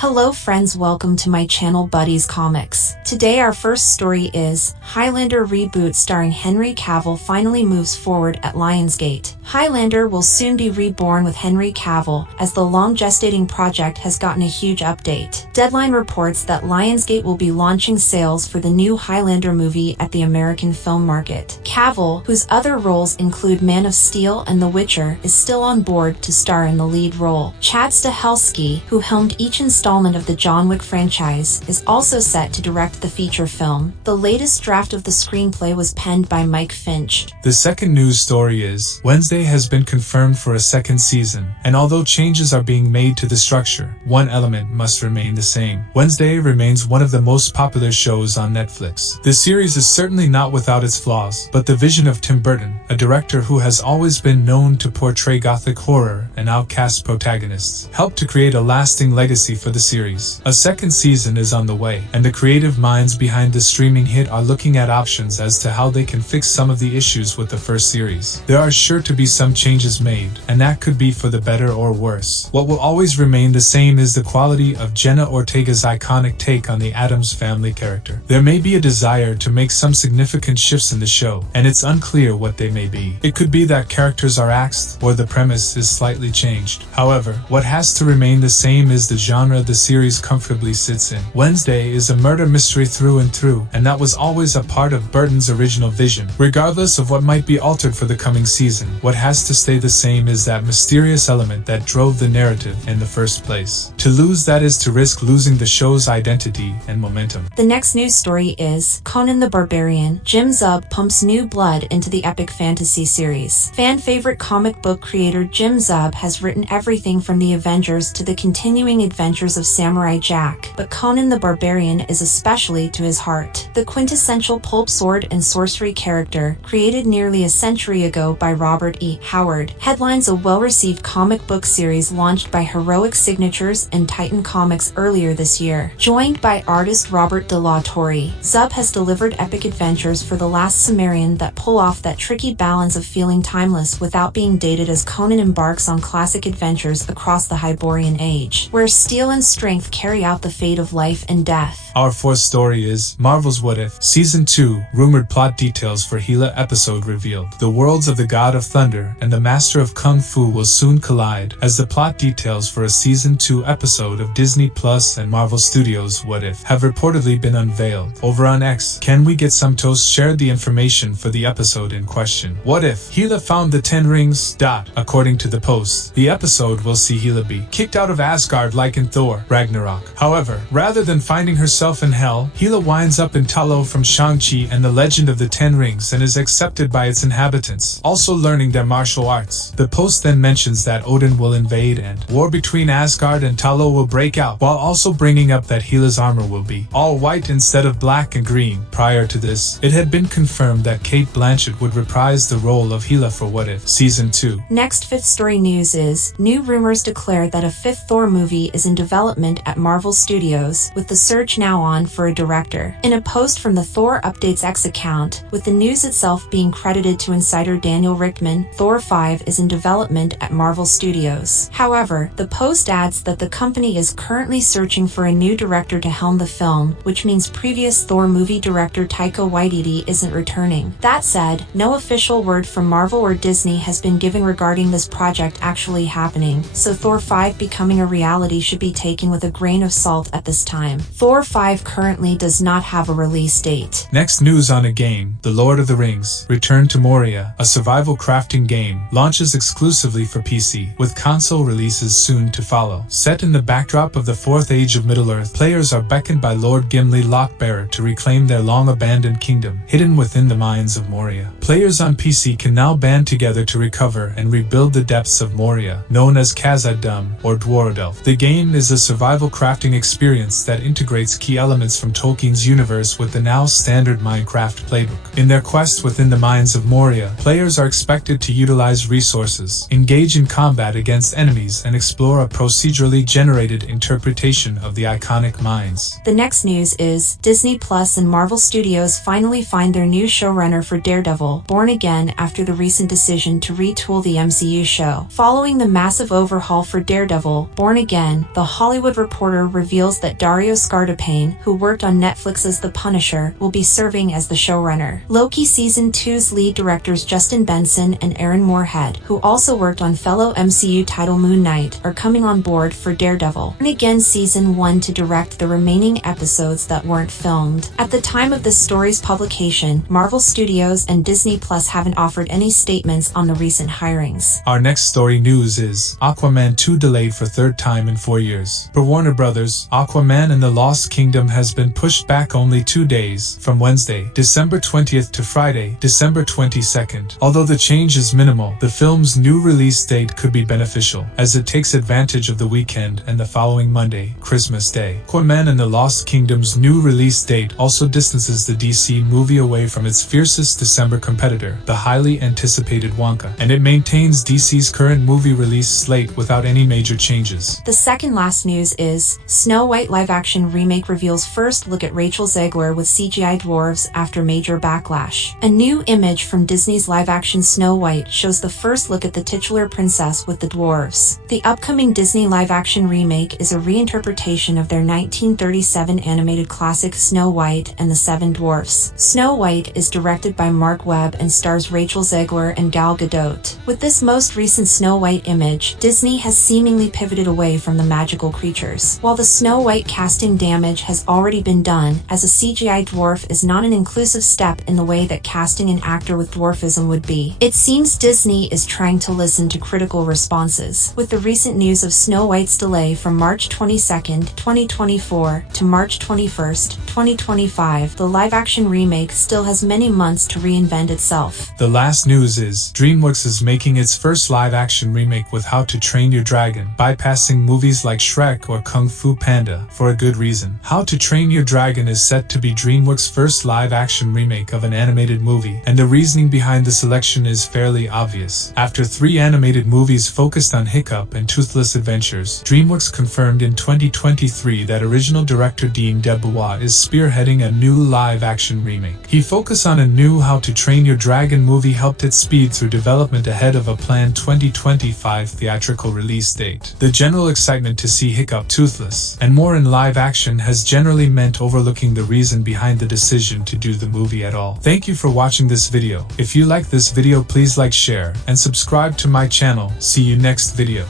Hello friends, welcome to my channel Buddy's Comics. Today our first story is Highlander Reboot starring Henry Cavill finally moves forward at Lionsgate. Highlander will soon be reborn with Henry Cavill, as the long-gestating project has gotten a huge update. Deadline reports that Lionsgate will be launching sales for the new Highlander movie at the American film market. Cavill, whose other roles include Man of Steel and The Witcher, is still on board to star in the lead role. Chad Stahelski, who helmed each installment of the John Wick franchise, is also set to direct the feature film. The latest draft of the screenplay was penned by Mike Finch. The second news story is Wednesday has been confirmed for a second season, and although changes are being made to the structure, one element must remain the same. Wednesday remains one of the most popular shows on Netflix. The series is certainly not without its flaws, but the vision of Tim Burton, a director who has always been known to portray gothic horror and outcast protagonists, helped to create a lasting legacy for the series. A second season is on the way, and the creative minds behind the streaming hit are looking at options as to how they can fix some of the issues with the first series. There are sure to be some changes made, and that could be for the better or worse. What will always remain the same is the quality of Jenna Ortega's iconic take on the Addams Family character. There may be a desire to make some significant shifts in the show, and it's unclear what they may be. It could be that characters are axed, or the premise is slightly changed. However, what has to remain the same is the genre the series comfortably sits in. Wednesday is a murder mystery through and through, and that was always a part of Burton's original vision. Regardless of what might be altered for the coming season, what has to stay the same is that mysterious element that drove the narrative in the first place. To lose that is to risk losing the show's identity and momentum. The next news story is Conan the Barbarian. Jim Zub pumps new blood into the epic fantasy series. Fan favorite comic book creator Jim Zub has written everything from the Avengers to the continuing adventures of Samurai Jack, but Conan the Barbarian is especially to his heart. The quintessential pulp sword and sorcery character, created nearly a century ago by Robert E. Howard, headlines a well-received comic book series launched by Heroic Signatures and Titan Comics earlier this year. Joined by artist Robert de la Torre, Zub has delivered epic adventures for the last Sumerian that pull off that tricky balance of feeling timeless without being dated as Conan embarks on classic adventures across the Hyborian Age, where steel and strength carry out the fate of life and death. Our fourth story is Marvel's What If. Season 2, rumored plot details for Hela episode revealed. The worlds of the God of Thunder and the Master of Kung Fu will soon collide, as the plot details for a Season 2 episode of Disney Plus and Marvel Studios' What If have reportedly been unveiled. Over on X, Can We Get Some Toast shared the information for the episode in question. What if Hela found the 10 rings? According to the post, the episode will see Hela be kicked out of Asgard like in Thor Ragnarok. However, rather than finding herself in hell, Hela winds up in Talo from Shang-Chi and the Legend of the Ten Rings and is accepted by its inhabitants, also learning their martial arts. The post then mentions that Odin will invade and war between Asgard and Talo will break out, while also bringing up that Hela's armor will be all white instead of black and green. Prior to this, it had been confirmed that Cate Blanchett would reprise the role of Hela for What If Season 2. Next fifth story news is new rumors declare that a fifth Thor movie is in development at Marvel Studios, with the search now on for a director. In a post from the Thor Updates X account, with the news itself being credited to insider Daniel Rickman, Thor 5 is in development at Marvel Studios. However, the post adds that the company is currently searching for a new director to helm the film, which means previous Thor movie director Taika Waititi isn't returning. That said, no official word from Marvel or Disney has been given regarding this project actually happening, so Thor 5 becoming a reality should be taken with a grain of salt at this time. Thor 5 currently does not have a release date. Next news on a game, The Lord of the Rings, Return to Moria, a survival crafting game, launches exclusively for PC, with console releases soon to follow. Set in the backdrop of the Fourth Age of Middle-earth, players are beckoned by Lord Gimli Lockbearer to reclaim their long-abandoned kingdom, hidden within the mines of Moria. Players on PC can now band together to recover and rebuild the depths of Moria, known as Khazad-dûm or Dwardelf. The game is a survival crafting experience that integrates key elements from Tolkien's universe with the now standard Minecraft playbook. In their quest within the mines of Moria, players are expected to utilize resources, engage in combat against enemies, and explore a procedurally generated interpretation of the iconic mines. The next news is Disney Plus and Marvel Studios finally find their new showrunner for Daredevil, Born Again, after the recent decision to retool the MCU show. Following the massive overhaul for Daredevil, Born Again, the Hollywood Reporter reveals that Dario Scardapane, who worked on Netflix's The Punisher, will be serving as the showrunner. Loki Season 2's lead directors Justin Benson and Aaron Moorhead, who also worked on fellow MCU title Moon Knight, are coming on board for Daredevil and again Season 1 to direct the remaining episodes that weren't filmed. At the time of this story's publication, Marvel Studios and Disney Plus haven't offered any statements on the recent hirings. Our next story news is Aquaman 2 delayed for third time in 4 years. Per Warner Brothers, Aquaman and the Lost Kingdom has been pushed back only 2 days, from Wednesday, December 20th to Friday, December 22nd. Although the change is minimal, the film's new release date could be beneficial, as it takes advantage of the weekend and the following Monday, Christmas Day. Aquaman and the Lost Kingdom's new release date also distances the DC movie away from its fiercest December competitor, the highly anticipated Wonka, and it maintains DC's current movie release slate without any major changes. The second last news is Snow White live-action remake reveals first look at Rachel Zegler with CGI dwarves after major backlash. A new image from Disney's live-action Snow White shows the first look at the titular princess with the dwarves. The upcoming Disney live-action remake is a reinterpretation of their 1937 animated classic Snow White and the Seven Dwarfs. Snow White is directed by Mark Webb and stars Rachel Zegler and Gal Gadot. With this most recent Snow White image, Disney has seemingly pivoted away from the magical creatures. While the Snow White casting damage has already been done, as a CGI dwarf is not an inclusive step in the way that casting an actor with dwarfism would be. It seems Disney is trying to listen to critical responses. With the recent news of Snow White's delay from March 22nd, 2024 to March 21st, 2025, the live-action remake still has many months to reinvent itself. The last news is DreamWorks is making its first live-action remake with How to Train Your Dragon, bypassing movies like Shrek or Kung Fu Panda, for a good reason. How to Train Your Dragon is set to be DreamWorks' first live-action remake of an animated movie, and the reasoning behind the selection is fairly obvious. After 3 animated movies focused on Hiccup and Toothless Adventures, DreamWorks confirmed in 2023 that original director Dean DeBois is spearheading a new live-action remake. He focused on a new How to Train Your Dragon movie helped its speed through development ahead of a planned 2025 theatrical release date. The general excitement to see Hiccup toothless and more in live action has generally meant overlooking the reason behind the decision to do the movie at all. Thank you for watching this video. If you like this video, please like, share, and subscribe to my channel. See you next video.